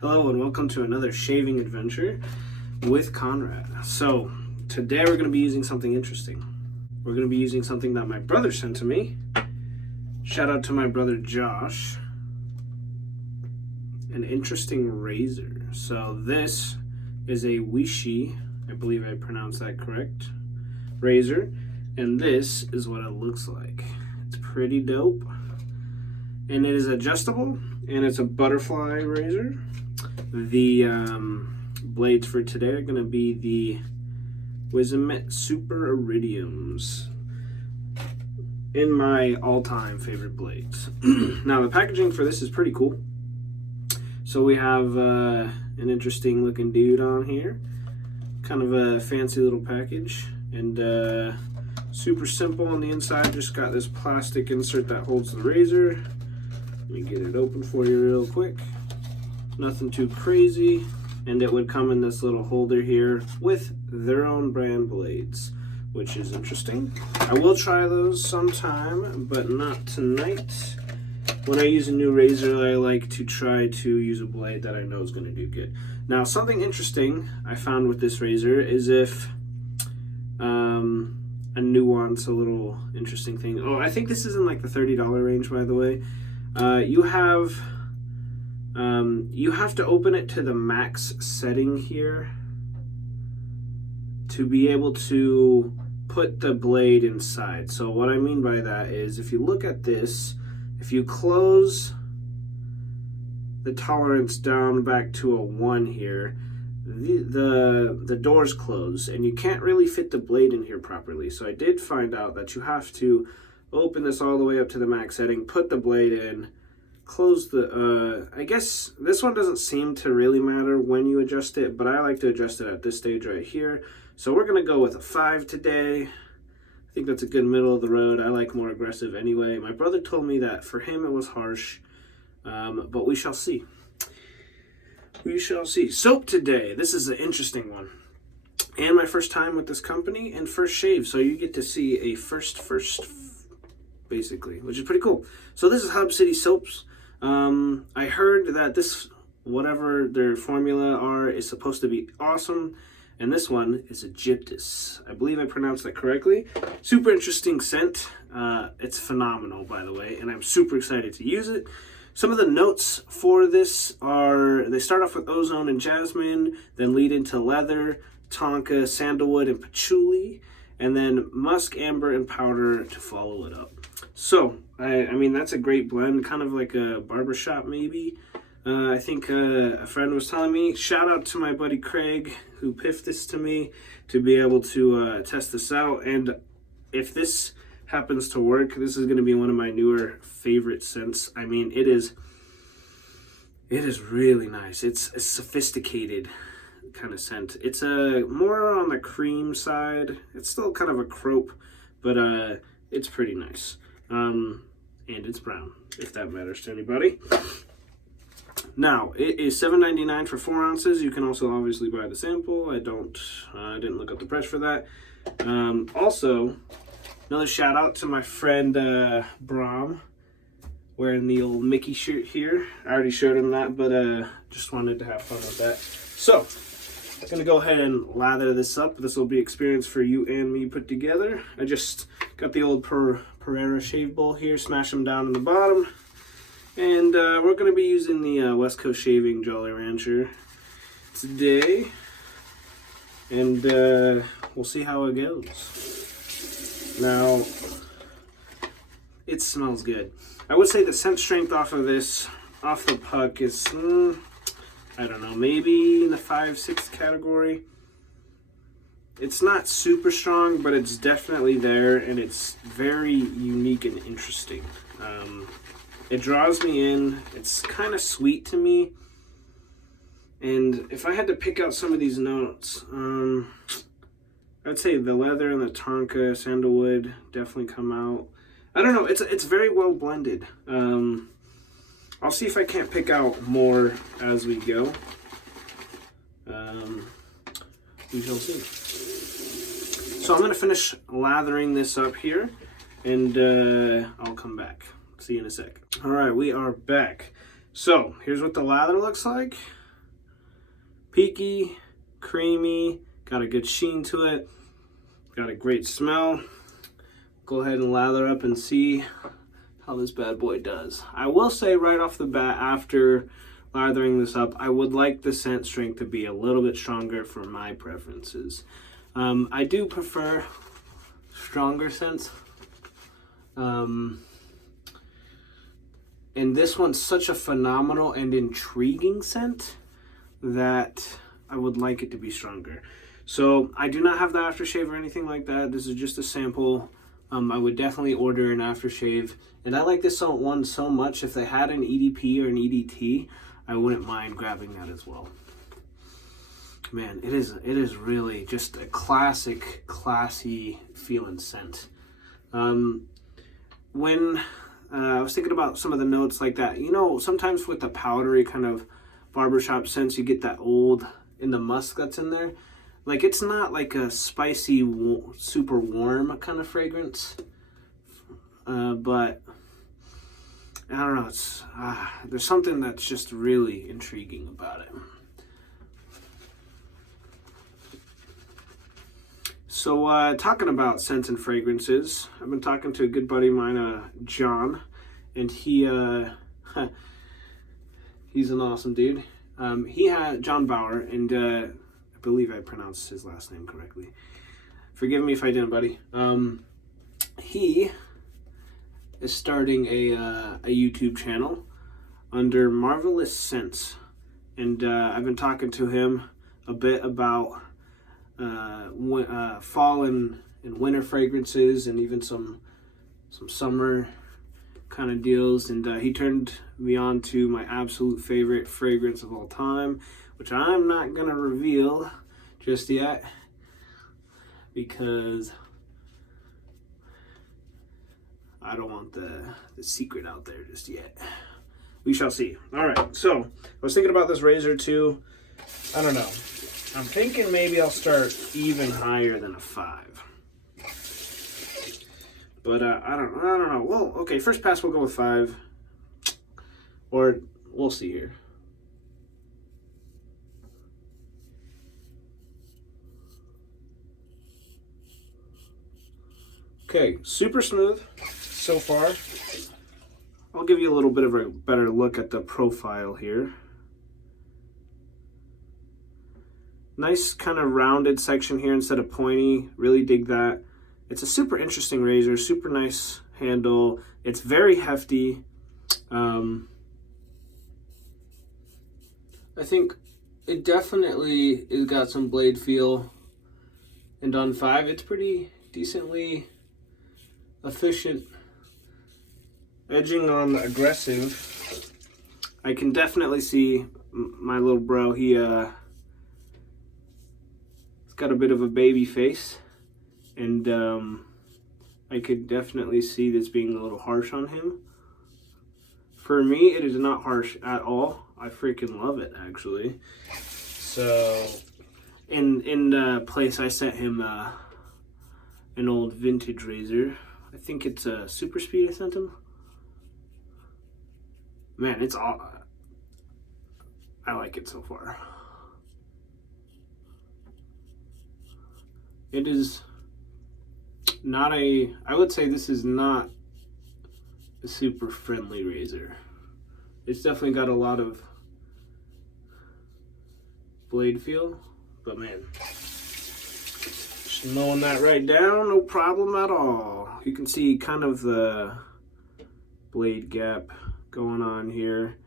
Hello and welcome to another shaving adventure with Conrad. So today we're going to be using something interesting. We're going to be using something that my brother sent to me. Shout out to my brother Josh. An interesting razor. So this is a Weishi, I believe I pronounced that correct, razor. And this is what it looks like. It's pretty dope. And it is adjustable and it's a butterfly razor. The blades for today are going to be the Wizimet Super Iridiums, in my all-time favorite blades. Now the packaging for this is pretty cool. So we have an interesting looking dude on here, kind of a fancy little package, and super simple on the inside. Just got this plastic insert that holds the razor. Let me get it open for you real quick. Nothing too crazy, and it would come in this little holder here with their own brand blades, which is interesting. I will try those sometime, but not tonight. When I use a new razor, I like to try to use a blade that I know is going to do good. Now, something interesting I found with this razor is if a nuance, a little interesting thing. Oh, I think this is in like the $30 range, by the way. You have to open it to the max setting here to be able to put the blade inside. So what I mean by that is, if you look at this, if you close the tolerance down back to a 1 here, the doors close and you can't really fit the blade in here properly. So I did find out that you have to open this all the way up to the max setting, put the blade in, close the, I guess this one doesn't seem to really matter when you adjust it, but I like to adjust it at this stage right here. So we're going to go with a 5 today. I think that's a good middle of the road. I like more aggressive anyway. My brother told me that for him it was harsh, but we shall see. We shall see. Soap today. This is an interesting one. And my first time with this company and first shave. So you get to see a first, basically, which is pretty cool. So this is Hub City Soaps. I heard that this, whatever their formula are, is supposed to be awesome. And this one is Egyptus. I believe I pronounced that correctly. Super interesting scent. It's phenomenal, by the way, and I'm super excited to use it. Some of the notes for this are, they start off with ozone and jasmine, then lead into leather, tonka, sandalwood, and patchouli, and then musk, amber, and powder to follow it up. So, I mean, that's a great blend, kind of like a barbershop maybe. I think a friend was telling me, shout out to my buddy Craig, who piffed this to me to be able to test this out. And if this happens to work, this is going to be one of my newer favorite scents. I mean, it is really nice. It's a sophisticated kind of scent. It's more on the cream side. It's still kind of a crope, but it's pretty nice. And it's brown, if that matters to anybody. Now, it is $7.99 for 4 ounces. You can also obviously buy the sample. I didn't look up the price for that. Also, another shout out to my friend Bram, wearing the old Mickey shirt here. I already showed him that, but just wanted to have fun with that. So, I'm going to go ahead and lather this up. This will be experience for you and me put together. I just got the old Pereira shave bowl here, smash them down in the bottom. And we're going to be using the West Coast Shaving Jolly Rancher today. And we'll see how it goes. Now, it smells good. I would say the scent strength off of this, off the puck, is, I don't know, maybe in the 5-6 category. It's not super strong, but it's definitely there, and it's very unique and interesting. It draws me in. It's kind of sweet to me. And if I had to pick out some of these notes, I'd say the leather and the tonka, sandalwood definitely come out. I don't know. It's very well blended. I'll see if I can't pick out more as we go. We shall see. So I'm going to finish lathering this up here, and I'll come back. See you in a sec. All right, we are back. So here's what the lather looks like. Peaky, creamy, got a good sheen to it, got a great smell. Go ahead and lather up and see how this bad boy does. I will say right off the bat, after lathering this up, I would like the scent strength to be a little bit stronger for my preferences. I do prefer stronger scents. And this one's such a phenomenal and intriguing scent that I would like it to be stronger. So I do not have the aftershave or anything like that. This is just a sample. I would definitely order an aftershave. And I like this one so much, if they had an EDP or an EDT, I wouldn't mind grabbing that as well. Man, it is really just a classic, classy feeling scent. When I was thinking about some of the notes like that, you know, sometimes with the powdery kind of barbershop scents, you get that old in the musk that's in there. Like, it's not like a spicy, super warm kind of fragrance, but I don't know. It's there's something that's just really intriguing about it. So, talking about scents and fragrances, I've been talking to a good buddy of mine, John, and he's an awesome dude. He had John Bauer, and I believe I pronounced his last name correctly. Forgive me if I didn't, buddy. He is starting a YouTube channel under Marvelous Scents, and I've been talking to him a bit about fall and winter fragrances, and even some summer kind of deals, and he turned me on to my absolute favorite fragrance of all time, which I'm not gonna reveal just yet because I don't want the secret out there just yet. We shall see. All right, so I was thinking about this razor too. I don't know. I'm thinking maybe I'll start even higher than a 5. But I don't know. Well, okay, first pass we'll go with 5. Or we'll see here. Okay, super smooth so far. I'll give you a little bit of a better look at the profile here. Nice kind of rounded section here instead of pointy. Really dig that. It's a super interesting razor, super nice handle. It's very hefty. I think it definitely has got some blade feel. And on 5, it's pretty decently efficient. Edging on aggressive. I can definitely see my little bro, he's got a bit of a baby face, and I could definitely see this being a little harsh on him. For me, it is not harsh at all. I freaking love it, actually. So, in the place, I sent him an old vintage razor. I think it's a Super Speed I sent him. Man, it's all. I like it so far. It is not a. I would say this is not a super friendly razor. It's definitely got a lot of blade feel, but man, just mowing that right down, no problem at all. You can see kind of the blade gap going on here.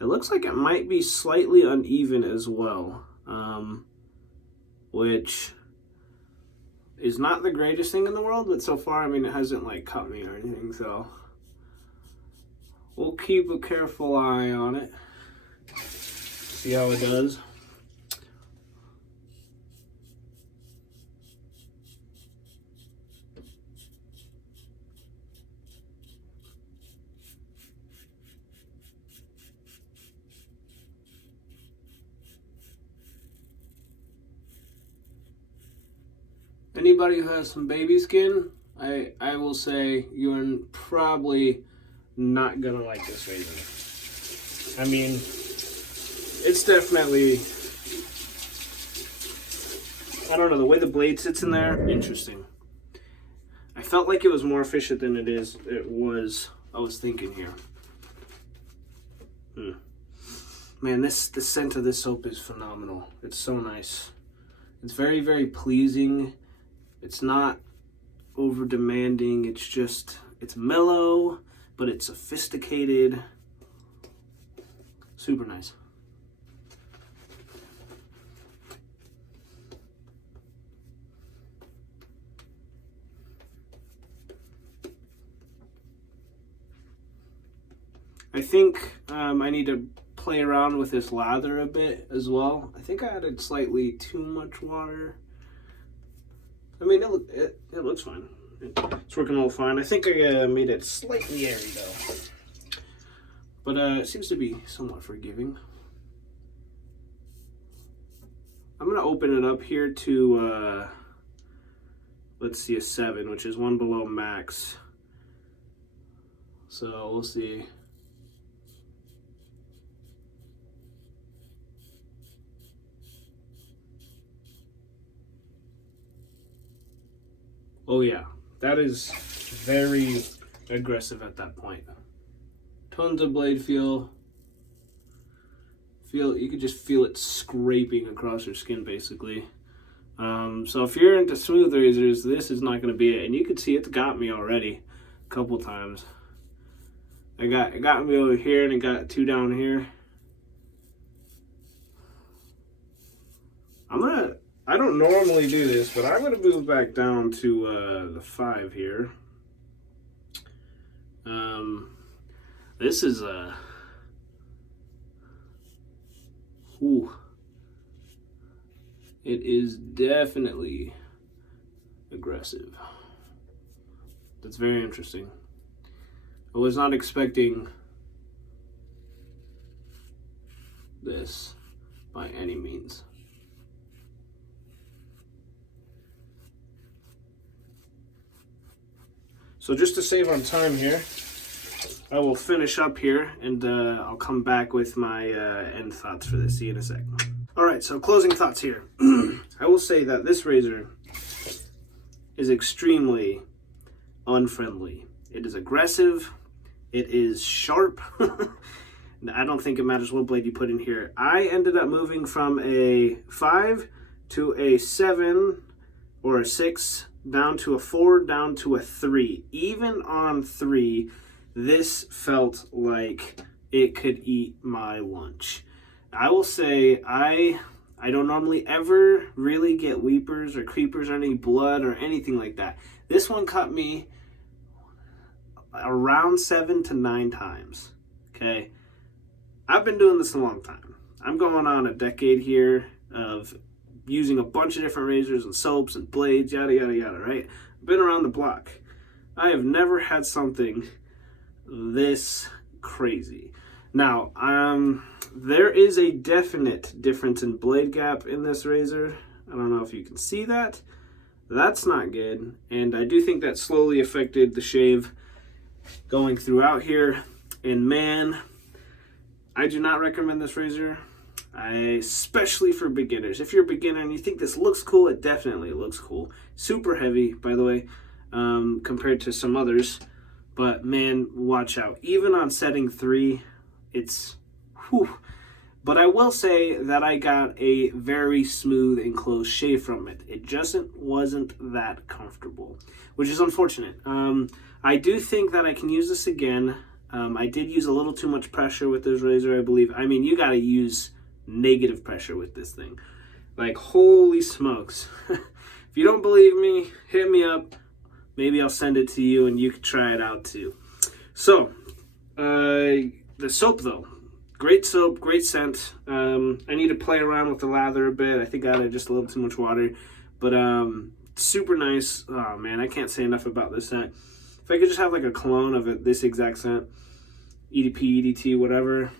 It looks like it might be slightly uneven as well, which is not the greatest thing in the world, but so far, I mean, it hasn't like cut me or anything, so we'll keep a careful eye on it, see how it does. Anybody who has some baby skin, I will say you're probably not gonna like this razor. I mean, it's definitely I don't know, the way the blade sits in there, interesting. I felt like it was more efficient than it is. I was thinking here. Man, the scent of this soap is phenomenal. It's so nice. It's very, very pleasing. It's not over demanding. It's mellow, but it's sophisticated. Super nice. I think I need to play around with this lather a bit as well. I think I added slightly too much water. I mean, it looks fine. It's working all fine. I think I made it slightly airy though. But it seems to be somewhat forgiving. I'm going to open it up here to, let's see, a 7, which is one below max. So we'll see. Oh yeah, that is very aggressive at that point. Tons of blade feel. You could just feel it scraping across your skin basically. So if you're into smooth razors, this is not going to be it. And you can see it's got me already a couple times. It got me over here and it got 2 down here. I don't normally do this, but I'm going to move back down to the 5 here. This is it is definitely aggressive. That's very interesting. I was not expecting this by any means. So just to save on time here, I will finish up here and I'll come back with my end thoughts for this. See you in a sec. All right, so closing thoughts here. I will say that this razor is extremely unfriendly. It is aggressive. It is sharp. I don't think it matters what blade you put in here. I ended up moving from a 5 to a 7 or a 6, down to a 4, down to a 3. Even on 3, this felt like it could eat my lunch. I will say I don't normally ever really get weepers or creepers or any blood or anything like that. This one cut me around 7 to 9 times. Okay, I've been doing this a long time. I'm going on a decade here of using a bunch of different razors and soaps and blades, yada yada yada, right? I've been around the block. I have never had something this crazy. Now, there is a definite difference in blade gap in this razor. I don't know if you can see that. That's not good, and I do think that slowly affected the shave going throughout here. And man, I do not recommend this razor, especially for beginners. If you're a beginner and you think this looks cool, it definitely looks cool. Super heavy, by the way, compared to some others. But man, watch out. Even on setting 3, it's whew. But I will say that I got a very smooth and close shave from it. It just wasn't that comfortable, which is unfortunate. I do think that I can use this again. I did use a little too much pressure with this razor, I believe. I mean, you got to use negative pressure with this thing. Like, holy smokes. If you don't believe me, hit me up. Maybe I'll send it to you and you can try it out too. So, the soap though. Great soap, great scent. I need to play around with the lather a bit. I think I added just a little too much water. But super nice. Oh man, I can't say enough about this scent. If I could just have like a clone of it, this exact scent, EDP, EDT, whatever,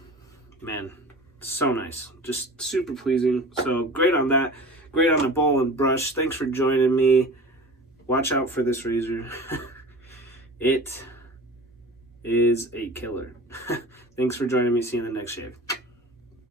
man, so nice. Just super pleasing. So great on that. Great on the bowl and brush. Thanks for joining me. Watch out for this razor. It is a killer. Thanks for joining me. See you in the next shave.